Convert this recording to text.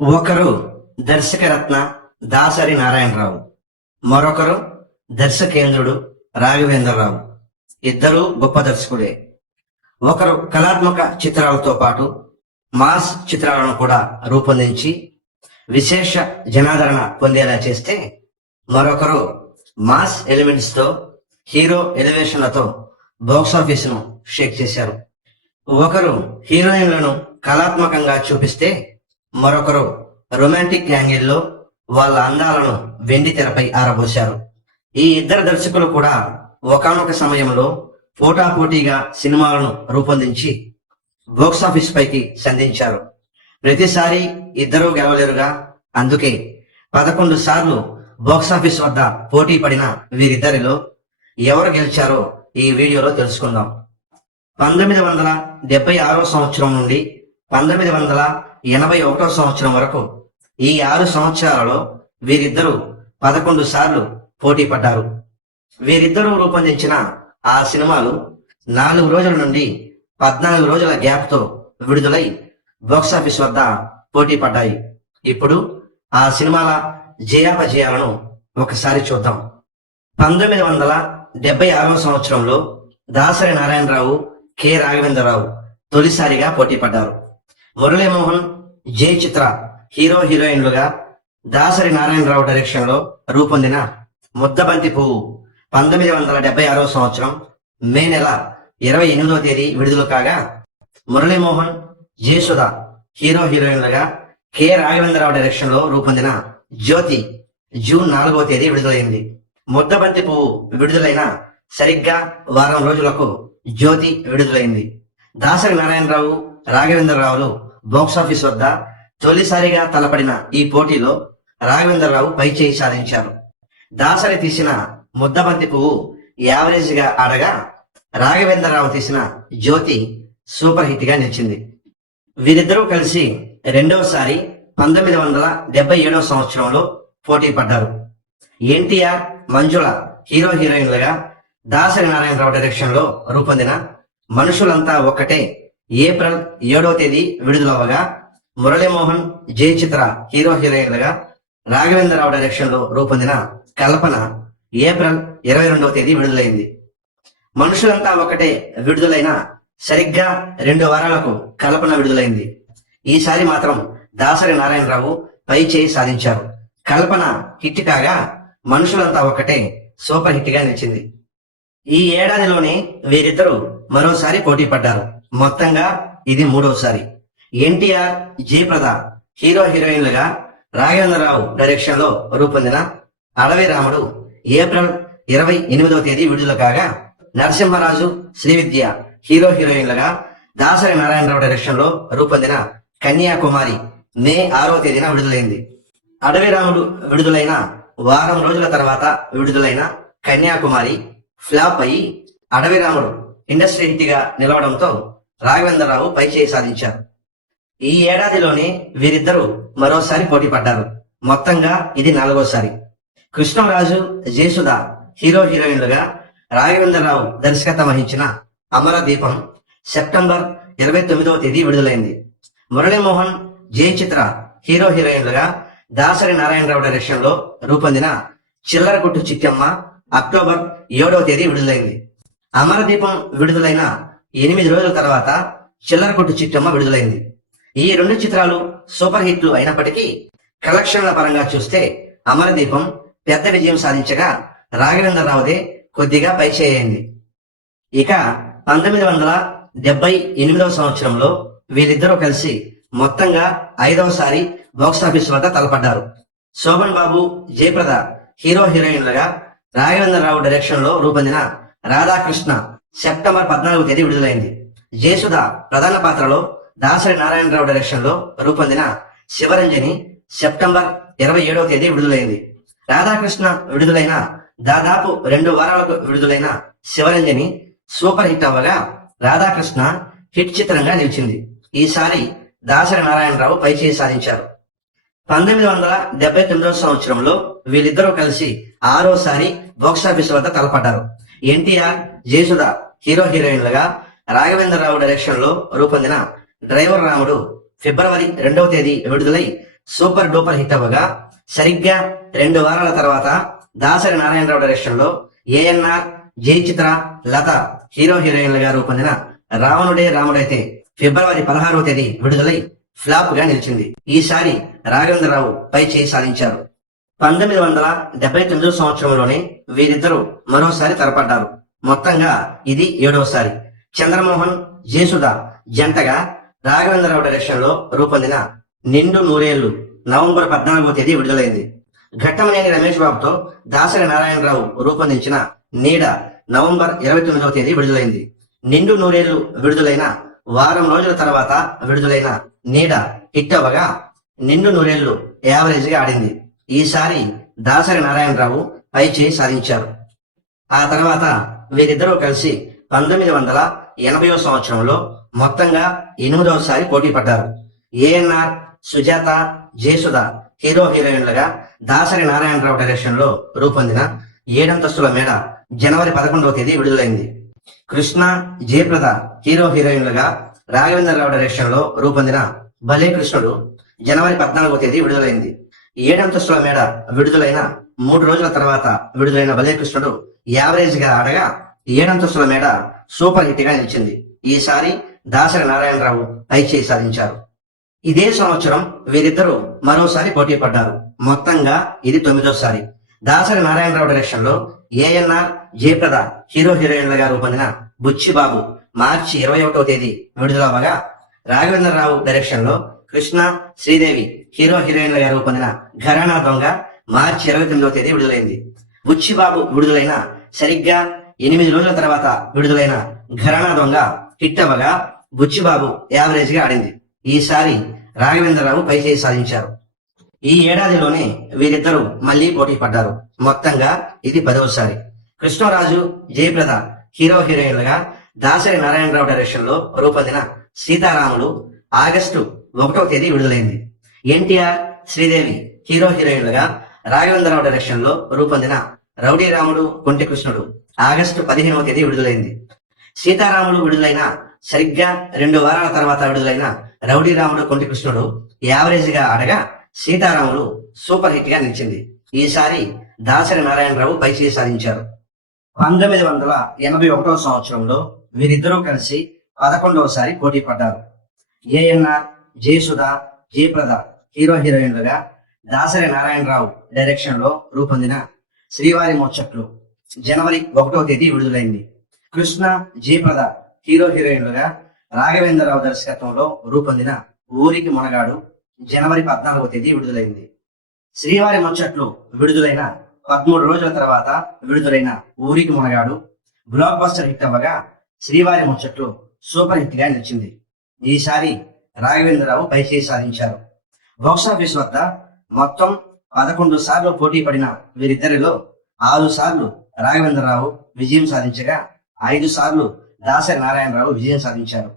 ఒకరు దర్శకరత్న దాసరి నారాయణరావు మరొకరు దర్శకేంద్రుడు రాఘవేంద్రరావు. ఇద్దరు గొప్ప దర్శకుడే. ఒకరు కళాత్మక చిత్రాలతో పాటు మాస్ చిత్రాలను కూడా రూపొందించి విశేష జనాదరణ పొందేలా చేస్తే మరొకరు మాస్ ఎలిమెంట్స్తో హీరో ఎలివేషన్లతో బాక్స్ను షేక్ చేశారు. ఒకరు హీరోయిన్లను కళాత్మకంగా చూపిస్తే మరొకరు రొమాంటిక్ యాంగిల్లో వాళ్ళ అందాలను వెండి తెరపై ఆరబోశారు. ఈ ఇద్దరు దర్శకులు కూడా ఒకానొక సమయంలో పోటాపోటీగా సినిమాలను రూపొందించి బాక్స్ ఆఫీస్ పైకి సంధించారు. ప్రతిసారి ఇద్దరూ గెలవలేరుగా అందుకే పదకొండు సార్లు బాక్స్ ఆఫీస్ వద్ద పోటీ పడిన వీరిద్దరిలో ఎవరు గెలిచారో ఈ వీడియోలో తెలుసుకుందాం. పంతొమ్మిది వందల డెబ్బై ఆరో సంవత్సరం నుండి పంతొమ్మిది వందల ఎనభై ఒకటో సంవత్సరం వరకు ఈ ఆరు సంవత్సరాలలో వీరిద్దరూ పదకొండు సార్లు పోటీ పడ్డారు. వీరిద్దరూ రూపొందించిన ఆ సినిమాలు నాలుగు రోజుల నుండి పద్నాలుగు రోజుల గ్యాప్తో విడుదలై బాక్సాఫీస్ వద్ద పోటీ పడ్డాయి. ఇప్పుడు ఆ సినిమాల జయాపజయాలను ఒకసారి చూద్దాం. పంతొమ్మిది వందల డెబ్బై ఆరవ సంవత్సరంలో దాసరి నారాయణరావు కె. రాఘవేంద్రరావు తొలిసారిగా పోటీ పడ్డారు. మురళీమోహన్ జే చిత్ర హీరో హీరోయిన్లుగా దాసరి నారాయణరావు డైరెక్షన్లో రూపొందిన ముద్దబంతి పువ్వు పంతొమ్మిది వందల డెబ్బై ఆరవ సంవత్సరం మే నెల ఇరవై ఎనిమిదో తేదీ విడుదల కాగా మురళీమోహన్ జేసుధ హీరో హీరోయిన్లుగా కె రాఘవేంద్రరావు డైరెక్షన్లో రూపొందిన జ్యోతి జూన్ నాలుగవ తేదీ విడుదలైంది. ముద్దబంతి పువ్వు విడుదలైన సరిగ్గా వారం రోజులకు జ్యోతి విడుదలైంది. దాసరి నారాయణరావు రాఘవేంద్రరావులు బాక్సాఫీస్ వద్ద తొలిసారిగా తలపడిన ఈ పోటీలో రాఘవేంద్రరావు పైచేయి సాధించారు. దాసరి తీసిన ముద్దబంతి పువ్వు యావరేజ్గా ఆడగా రాఘవేంద్రరావు తీసిన జ్యోతి సూపర్ హిట్గా నిలిచింది. వీరిద్దరూ కలిసి రెండవసారి పంతొమ్మిది వందల డెబ్బై ఏడవ సంవత్సరంలో పోటీ పడ్డారు. ఎన్టీఆర్ మంజుల హీరో హీరోయిన్లుగా దాసరి నారాయణరావు డైరెక్షన్లో రూపొందిన మనుషులంతా ఒక్కటే ఏప్రిల్ ఏడవ తేదీ విడుదలవగా మురళీమోహన్ జయ చిత్ర హీరో హీరోయిన్లుగా రాఘవేంద్రరావు డైరెక్షన్లో రూపొందిన కల్పన ఏప్రిల్ ఇరవై రెండవ తేదీ విడుదలైంది. మనుషులంతా ఒకటే విడుదలైన సరిగ్గా రెండు వారాలకు కల్పన విడుదలైంది. ఈసారి మాత్రం దాసరి నారాయణరావు పై చేయి సాధించారు. కల్పన హిట్ కాగా మనుషులంతా ఒకటే సూపర్ హిట్గా నిలిచింది. ఈ ఏడాదిలోనే వీరిద్దరూ మరోసారి పోటీ పడ్డారు. మొత్తంగా ఇది మూడవసారి. ఎన్టీఆర్ జయప్రద హీరో హీరోయిన్లుగా రాఘవేంద్రరావు డైరెక్షన్లో రూపొందిన అడవి రాముడు ఏప్రిల్ ఇరవై ఎనిమిదవ తేదీ విడుదల కాగా నరసింహరాజు శ్రీవిద్య హీరో హీరోయిన్లుగా దాసరి నారాయణరావు డైరెక్షన్లో రూపొందిన కన్యాకుమారి మే ఆరో తేదీన విడుదలైంది. అడవి రాముడు విడుదలైన వారం రోజుల తర్వాత విడుదలైన కన్యాకుమారి ఫ్లాప్ అయి అడవి రాముడు ఇండస్ట్రీ హిట్గా నిలవడంతో రాఘవేంద్రరావు పైచేయి సాధించారు. ఈ ఏడాదిలోనే వీరిద్దరూ మరోసారి పోటీ పడ్డారు. మొత్తంగా ఇది నాలుగోసారి. కృష్ణరాజు జేసుధ హీరో హీరోయిన్లుగా రాఘవేంద్రరావు దర్శకత్వం వహించిన అమర దీపం సెప్టెంబర్ ఇరవై తొమ్మిదవ తేదీ విడుదలైంది. మురళీమోహన్ జయ చిత్ర హీరో హీరోయిన్లుగా దాసరి నారాయణరావు డైరెక్షన్లో రూపొందిన చిల్లర కొట్టు చిక్కమ్మ అక్టోబర్ ఏడవ తేదీ విడుదలైంది. అమరదీపం విడుదలైన ఎనిమిది రోజుల తర్వాత చిల్లర కొట్టు చిట్టమ్మ విడుదలైంది. ఈ రెండు చిత్రాలు సూపర్ హిట్లు అయినప్పటికీ కలెక్షన్ల పరంగా చూస్తే అమరదీపం పెద్ద విజయం సాధించగా రాఘవేంద్రరావుదే కొద్దిగా పైచేయింది ఇక పంతొమ్మిది వందల డెబ్బై ఎనిమిదవ సంవత్సరంలో వీరిద్దరూ కలిసి మొత్తంగా ఐదవసారి బాక్సాఫీస్ వద్ద తలపడ్డారు. శోభన్ బాబు జయప్రద హీరో హీరోయిన్లుగా రాఘవేంద్రరావు డైరెక్షన్లో రూపొందిన రాధాకృష్ణ సెప్టెంబర్ పద్నాలుగు తేదీ విడుదలైంది. జయసుధ ప్రధాన పాత్రలో దాసరి నారాయణరావు డైరెక్షన్లో రూపొందిన శివరంజని సెప్టెంబర్ ఇరవై ఏడవ తేదీ విడుదలైంది. రాధాకృష్ణ విడుదలైన దాదాపు రెండు వారాలకు విడుదలైన శివరంజని సూపర్ హిట్ అవ్వగా రాధాకృష్ణ హిట్ చిత్రంగా నిలిచింది. ఈసారి దాసరి నారాయణరావు పైచేయి సాధించారు. పంతొమ్మిది వందల డెబ్బై తొమ్మిదవ సంవత్సరంలో వీళ్ళిద్దరూ కలిసి ఆరోసారి బాక్సాఫీస్ వద్ద తలపడ్డారు. ఎన్టీఆర్ జయసుధ హీరో హీరోయిన్లుగా రాఘవేంద్రరావు డైరెక్షన్లో రూపొందిన డ్రైవర్ రాముడు ఫిబ్రవరి రెండవ తేదీ విడుదలై సూపర్ డూపర్ హిట్ అవ్వగా సరిగ్గా రెండు వారాల తర్వాత దాసరి నారాయణరావు డైరెక్షన్లో ఏఎన్ఆర్ జై చిత్ర లత హీరో హీరోయిన్లుగా రూపొందిన రావణుడే రాముడైతే ఫిబ్రవరి పదహారవ తేదీ విడుదలై ఫ్లాప్గా నిలిచింది. ఈసారి రాఘవేంద్రరావు పై చేయి సాధించారు. పంతొమ్మిది వందల డెబ్బై తొమ్మిదో సంవత్సరంలోనే వీరిద్దరూ మరోసారి తలపడ్డారు మొత్తంగా ఇది ఏడవసారి చంద్రమోహన్ జేసుద జంటగా రాఘవేంద్రరావు డైరెక్షన్లో రూపొందిన నిండు నూరేళ్ళు నవంబర్ పద్నాలుగో తేదీ విడుదలైంది. ఘట్టమనేని రమేష్ బాబుతో దాసరి నారాయణరావు రూపొందించిన నీడ నవంబర్ ఇరవై తొమ్మిదవ తేదీ విడుదలైంది. నిండు నూరేళ్ళు విడుదలైన వారం రోజుల తర్వాత విడుదలైన నీడ హిట్ అవ్వగా నిండు నూరేళ్ళు యావరేజ్గా ఆడింది. ఈసారి దాసరి నారాయణరావు పై చేయి సాధించారు. ఆ తర్వాత వీరిద్దరూ కలిసి పంతొమ్మిది వందల ఎనభైవ సంవత్సరంలో మొత్తంగా ఎనిమిదవసారి పోటీ పడ్డారు. ఏఎన్ఆర్ సుజాత జేసుద హీరో హీరోయిన్లుగా దాసరి నారాయణరావు డైరెక్షన్లో రూపొందిన ఏడంతస్తుల మేడ జనవరి పదకొండవ తేదీ విడుదలైంది. కృష్ణ జయప్రద హీరో హీరోయిన్లుగా రాఘవేంద్రరావు డైరెక్షన్లో రూపొందిన భలే కృష్ణుడు జనవరి పద్నాలుగో తేదీ విడుదలైంది. ఏడంతస్తుల మేడ విడుదలైన మూడు రోజుల తర్వాత విడుదలైన బలేకృష్ణుడు యావరేజ్గా ఆడగా ఏడంతస్తుల మేడ సూపర్ హిట్గా నిలిచింది. ఈసారి దాసరి నారాయణరావు పై సాధించారు. ఇదే సంవత్సరం వీరిద్దరూ మరోసారి పోటీ పడ్డారు. మొత్తంగా ఇది తొమ్మిదోసారి. దాసరి నారాయణరావు డైరెక్షన్లో ఏఎన్ఆర్ జయప్రద హీరో హీరోయిన్లుగా రూపొందిన బుచ్చిబాబు మార్చి ఇరవై ఒకటో తేదీ విడుదలవ్వగా రాఘవేంద్రరావు డైరెక్షన్లో కృష్ణ శ్రీదేవి హీరో హీరోయిన్లుగా రూపొందిన ఘరానా దొంగ మార్చి ఇరవై తొమ్మిదవ తేదీ విడుదలైంది. బుచ్చిబాబు విడుదలైన సరిగ్గా ఎనిమిది రోజుల తర్వాత విడుదలైన ఘరానా దొంగ హిట్ అవ్వగా బుచ్చిబాబు యావరేజ్గా ఆడింది. ఈసారి రాఘవేంద్రరావు పై సాధించారు. ఈ ఏడాదిలోనే వీరిద్దరూ మళ్ళీ పోటీ పడ్డారు. మొత్తంగా ఇది పదవసారి. కృష్ణరాజు జయప్రద హీరో హీరోయిన్లుగా దాసరి నారాయణరావు డైరెక్షన్లో రూపొందిన సీతారాములు ఆగస్టు ఒకటవ తేదీ విడుదలైంది. ఎన్టీఆర్ శ్రీదేవి హీరో హీరోయిన్లుగా రాఘవేంద్రరావు డైరెక్షన్లో రూపొందిన రౌడీ రాముడు కొంటి కృష్ణుడు ఆగస్టు పదిహేనవ తేదీ విడుదలైంది. సీతారాముడు విడుదలైన సరిగ్గా రెండు వారాల తర్వాత విడుదలైన రౌడీ రాముడు కొంటి కృష్ణుడు యావరేజ్గా ఆడగా సీతారాముడు సూపర్ హిట్గా నిలిచింది. ఈసారి దాసరి నారాయణరావు పైచేయి సాధించారు. పంతొమ్మిది వందల ఎనభై ఒకటవ సంవత్సరంలో వీరిద్దరూ కలిసి పదకొండవసారి పోటీ పడ్డారు. ఏఎన్ఆర్ జయసుధ జయప్రద హీరో హీరోయిన్లుగా దాసరి నారాయణరావు డైరెక్షన్లో రూపొందిన శ్రీవారి మోచట్లు జనవరి ఒకటవ తేదీ విడుదలైంది. కృష్ణ జయప్రద హీరో హీరోయిన్లుగా రాఘవేంద్రరావు దర్శకత్వంలో రూపొందిన ఊరికి మునగాడు జనవరి పద్నాలుగవ తేదీ విడుదలైంది. శ్రీవారి ముచ్చట్లు విడుదలైన పదమూడు రోజుల తర్వాత విడుదలైన Ooriki Monagadu blockbuster hit అవ్వగా శ్రీవారి ముచ్చట్లు సూపర్ హిట్గా నిలిచింది. ఈసారి రాఘవేంద్రరావు పైచేయి సాధించారు. బాక్సాఫీస్ వద్ద మొత్తం పదకొండు సార్లు పోటీ పడిన వీరిద్దరిలో ఆరు సార్లు రాఘవేంద్రరావు విజయం సాధించగా ఐదు సార్లు దాసరి నారాయణరావు విజయం సాధించారు.